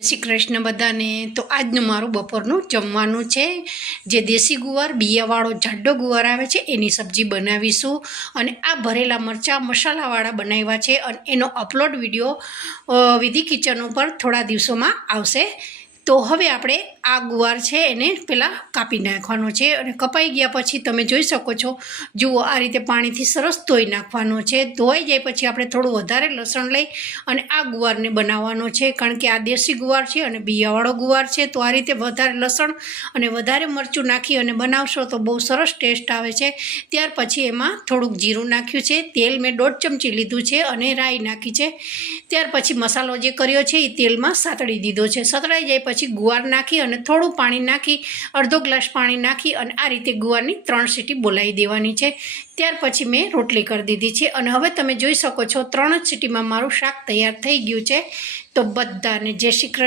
શ્રી કૃષ્ણ બધાને। તો આજનું મારું બપોરનું જમવાનું છે જે દેશી ગુવાર બિયાવાળો જાડો ગુવાર આવે છે એની સબ્જી બનાવીશું। અને આ ભરેલા મરચાં મસાલાવાળા બનાવ્યા છે અને એનો અપલોડ વિડીયો વિધિ કિચન ઉપર થોડા દિવસોમાં આવશે। તો હવે આપણે આ ગુવાર છે એને પહેલાં કાપી નાખવાનો છે અને કપાઈ ગયા પછી તમે જોઈ શકો છો, જુઓ આ રીતે પાણીથી સરસ ધોઈ નાખવાનો છે। ધોઈ જાય પછી આપણે થોડું વધારે લસણ લઈ અને આ ગુવારને બનાવવાનો છે, કારણ કે આ દેશી ગુવાર છે અને બિયાવાળો ગુવાર છે। તો આ રીતે વધારે લસણ અને વધારે મરચું નાખી અને બનાવશો તો બહુ સરસ ટેસ્ટ આવે છે। ત્યાર પછી એમાં થોડુંક જીરું નાખ્યું છે, તેલ મેં 1.5 ચમચી લીધું છે અને રાઈ નાખી છે। ત્યાર પછી મસાલો જે કર્યો છે એ તેલમાં સાતળી દીધો છે। સતળાઈ જાય પછી ગુવાર નાખી અને થોડું પાણી નાખી અડધો ગ્લાસ પાણી નાખી અને આ રીતે ગુવારની 3 સીટી બોલાવી દેવાની છે। ત્યાર પછી મેં રોટલી કરી દીધી છે અને હવે તમે જોઈ શકો છો 3 જ સીટીમાં મારું શાક તૈયાર થઈ ગયું છે। તો બધાને જય શ્રી કૃષ્ણ।